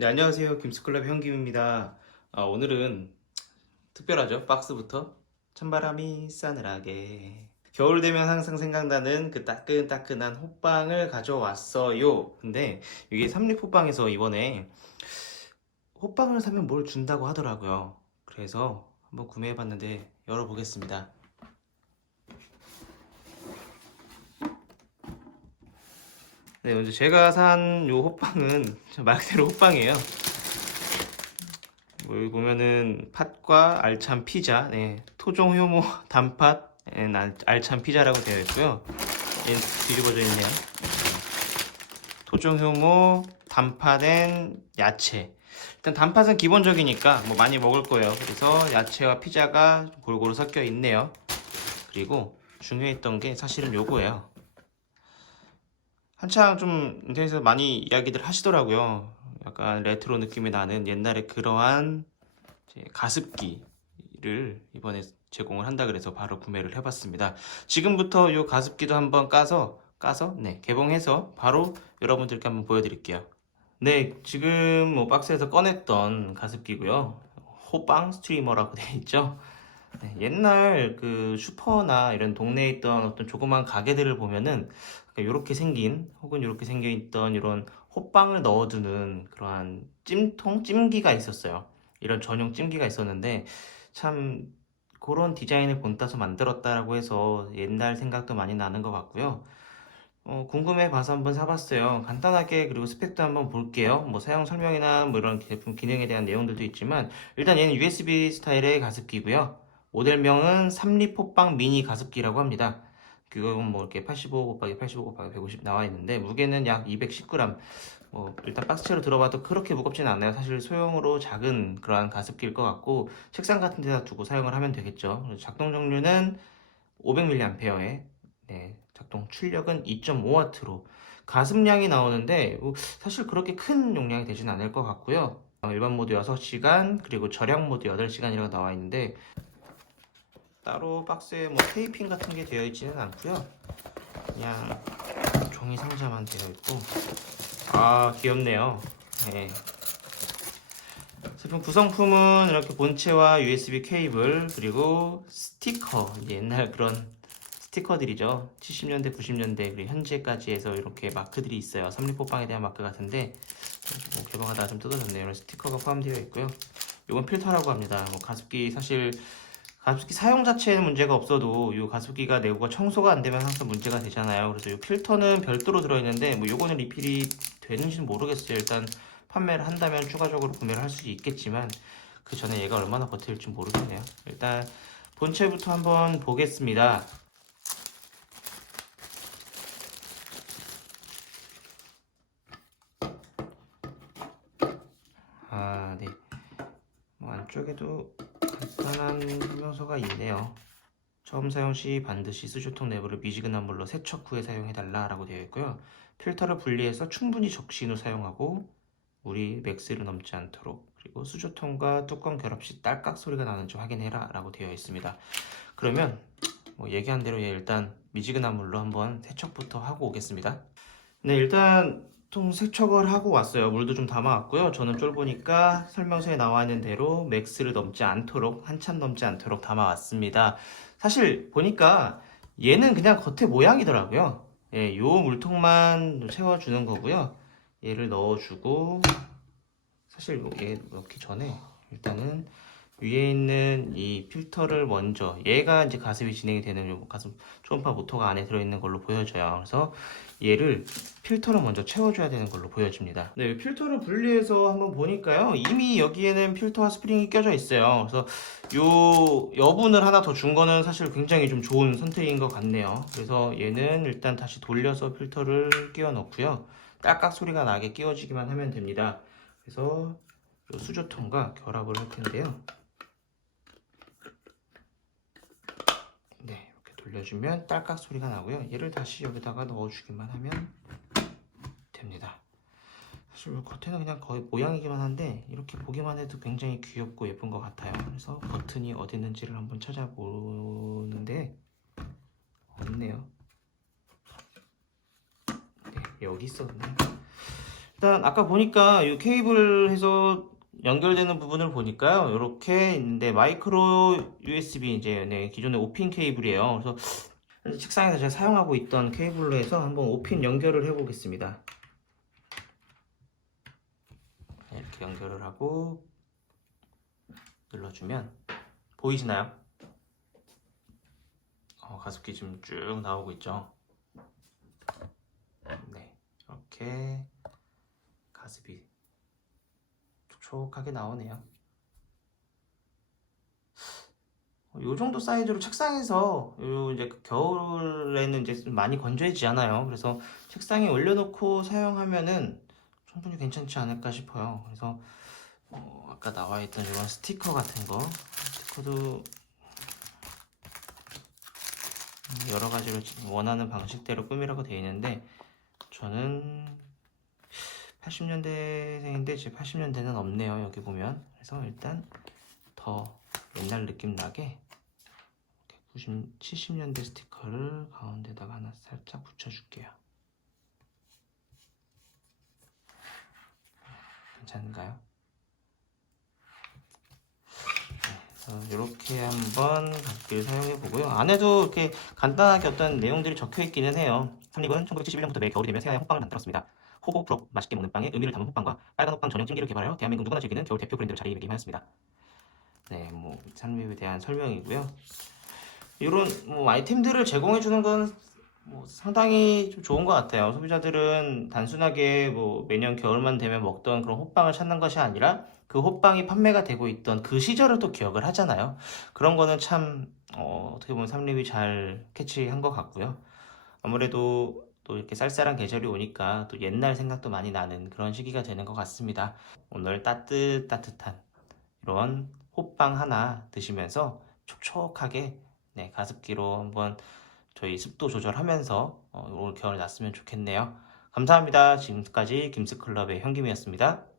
네, 안녕하세요. 김스클럽 현김입니다. 오늘은 특별하죠. 박스부터 찬바람이 싸늘하게 겨울 되면 항상 생각나는 그 따끈따끈한 호빵을 가져왔어요. 근데 이게 삼립 호빵에서 이번에 호빵을 사면 뭘 준다고 하더라고요. 그래서 한번 구매해봤는데 열어보겠습니다. 네, 먼저 제가 산 요 호빵은 말 그대로 호빵이에요. 여기 보면은 팥과 알찬 피자, 네, 토종 효모 단팥 알찬 피자라고 되어 있고요. 얘는 뒤집어져 있네요. 토종 효모 단팥엔 야채. 일단 단팥은 기본적이니까 뭐 많이 먹을 거예요. 그래서 야채와 피자가 골고루 섞여 있네요. 그리고 중요했던 게 사실은 요거예요. 한창 좀 인터넷에서 많이 이야기들 하시더라고요. 약간 레트로 느낌이 나는 옛날에 그러한 가습기를 이번에 제공을 한다 그래서 바로 구매를 해봤습니다. 지금부터 이 가습기도 한번 까서 네, 개봉해서 바로 여러분들께 한번 보여드릴게요. 네, 지금 뭐 박스에서 꺼냈던 가습기고요. 호빵 스트리머라고 되어 있죠. 네, 옛날 그 슈퍼나 이런 동네에 있던 어떤 조그만 가게들을 보면은 이렇게 생긴 혹은 이렇게 생겨 있던 이런 호빵을 넣어두는 그러한 찜기가 있었어요. 이런 전용 찜기가 있었는데 참 그런 디자인을 본따서 만들었다라고 해서 옛날 생각도 많이 나는 것 같고요. 궁금해 봐서 한번 사봤어요. 간단하게 그리고 스펙도 한번 볼게요. 뭐 사용 설명이나 뭐 이런 제품 기능에 대한 내용들도 있지만 일단 얘는 USB 스타일의 가습기고요. 모델명은 삼립호빵 미니 가습기라고 합니다. 그건 뭐 이렇게 85 곱하기 85 곱하기 150 나와 있는데 무게는 약 210g. 뭐 일단 박스채로 들어봐도 그렇게 무겁지는 않아요. 사실 소형으로 작은 그러한 가습기일 것 같고 책상 같은 데다 두고 사용을 하면 되겠죠. 작동 종류는 500mAh에 네, 작동 출력은 2.5W로 가습량이 나오는데 사실 그렇게 큰 용량이 되진 않을 것 같고요. 일반 모드 6시간 그리고 절약 모드 8시간이라고 나와 있는데 따로 박스에 뭐 테이핑 같은 게 되어 있지는 않고요. 그냥 종이 상자만 되어 있고 귀엽네요. 네. 제품 구성품은 이렇게 본체와 USB 케이블 그리고 스티커 옛날 그런 스티커들이죠. 70년대, 90년대 그리고 현재까지 해서 이렇게 마크들이 있어요. 삼립호빵에 대한 마크 같은데 뭐 개봉하다가 좀 뜯어졌네요. 이런 스티커가 포함되어 있고요. 이건 필터라고 합니다. 뭐 가습기 사실 가습기 사용 자체에는 문제가 없어도 이 가습기가 내부가 청소가 안 되면 항상 문제가 되잖아요. 그래서 이 필터는 별도로 들어있는데 뭐 요거는 리필이 되는지는 모르겠어요. 일단 판매를 한다면 추가적으로 구매를 할 수 있겠지만 그 전에 얘가 얼마나 버틸지 모르겠네요. 일단 본체부터 한번 보겠습니다. 네. 뭐 안쪽에도 간단한 설명서가 있네요. 처음 사용 시 반드시 수조통 내부를 미지근한 물로 세척 후에 사용해달라 라고 되어 있고요. 필터를 분리해서 충분히 적신 후 사용하고 물이 맥스를 넘지 않도록 그리고 수조통과 뚜껑 결합 시 딸깍 소리가 나는지 확인해라 라고 되어 있습니다. 그러면 뭐 얘기한 대로 일단 미지근한 물로 한번 세척부터 하고 오겠습니다. 네, 일단 통 세척을 하고 왔어요. 물도 좀 담아왔고요. 저는 쫄보니까 설명서에 나와 있는 대로 맥스를 넘지 않도록, 한참 넘지 않도록 담아왔습니다. 사실 보니까 얘는 그냥 겉에 모양이더라고요. 예, 요 물통만 채워주는 거고요. 얘를 넣어주고, 사실 얘 넣기 전에 일단은 위에 있는 이 필터를 먼저 얘가 이제 가습이 진행이 되는 요 가습 초음파 모터가 안에 들어있는 걸로 보여져요. 그래서 얘를 필터를 먼저 채워줘야 되는 걸로 보여집니다. 네, 필터를 분리해서 한번 보니까요. 이미 여기에는 필터와 스프링이 껴져 있어요. 그래서 요 여분을 하나 더 준 거는 사실 굉장히 좀 좋은 선택인 것 같네요. 그래서 얘는 일단 다시 돌려서 필터를 끼워 넣고요. 딸깍 소리가 나게 끼워지기만 하면 됩니다. 그래서 요 수조통과 결합을 할 텐데요. 네, 이렇게 돌려주면 딸깍 소리가 나고요. 얘를 다시 여기다가 넣어주기만 하면 됩니다. 사실 겉에는 그냥 거의 모양이기만 한데 이렇게 보기만 해도 굉장히 귀엽고 예쁜 것 같아요. 그래서 버튼이 어디 있는지를 한번 찾아보는데 없네요. 네, 여기 있었네. 일단 아까 보니까 이 케이블 해서 연결되는 부분을 보니까요. 이렇게 있는데 마이크로 USB 이제 네, 기존의 5핀 케이블이에요. 그래서 책상에서 제가 사용하고 있던 케이블로 해서 한번 5핀 연결을 해 보겠습니다. 이렇게 연결을 하고 눌러주면 보이시나요? 가습기 지금 쭉 나오고 있죠. 네, 이렇게 가습이 촉촉하게 나오네요. 요 정도 사이즈로 책상에서 요 이제 겨울에는 이제 좀 많이 건조해지지 않아요. 그래서 책상에 올려놓고 사용하면은 충분히 괜찮지 않을까 싶어요. 그래서 아까 나와 있던 이런 스티커 같은 거, 스티커도 여러 가지로 원하는 방식대로 꾸미라고 되어 있는데 저는 80년대생인데 제 80년대는 없네요. 여기 보면. 그래서 일단 더 옛날 느낌 나게 70년대 스티커를 가운데다가 하나 살짝 붙여줄게요. 괜찮은가요? 네, 이렇게 한번 각기를 사용해 보고요. 안에도 이렇게 간단하게 어떤 내용들이 적혀 있기는 해요. 삼립은 1971년부터 매 겨울이 되면 새하얀 호빵을 만들었습니다. 호고 부럽 맛있게 먹는 빵에 의미를 담은 호빵과 빨간 호빵 전용 찜기를 개발하여 대한민국 누구나 즐기는 겨울 대표 브랜드로 자리매김하였습니다. 네, 뭐 삼립에 대한 설명이고요. 이런 뭐 아이템들을 제공해 주는 건 뭐 상당히 좀 좋은 것 같아요. 소비자들은 단순하게 뭐 매년 겨울만 되면 먹던 그런 호빵을 찾는 것이 아니라 그 호빵이 판매가 되고 있던 그 시절을 또 기억을 하잖아요. 그런 거는 참 어떻게 보면 삼립이 잘 캐치한 것 같고요. 아무래도 또 이렇게 쌀쌀한 계절이 오니까 또 옛날 생각도 많이 나는 그런 시기가 되는 것 같습니다. 오늘 따뜻한 이런 호빵 하나 드시면서 촉촉하게 네, 가습기로 한번 저희 습도 조절하면서 올 겨울 났으면 좋겠네요. 감사합니다. 지금까지 김스클럽의 현김이었습니다.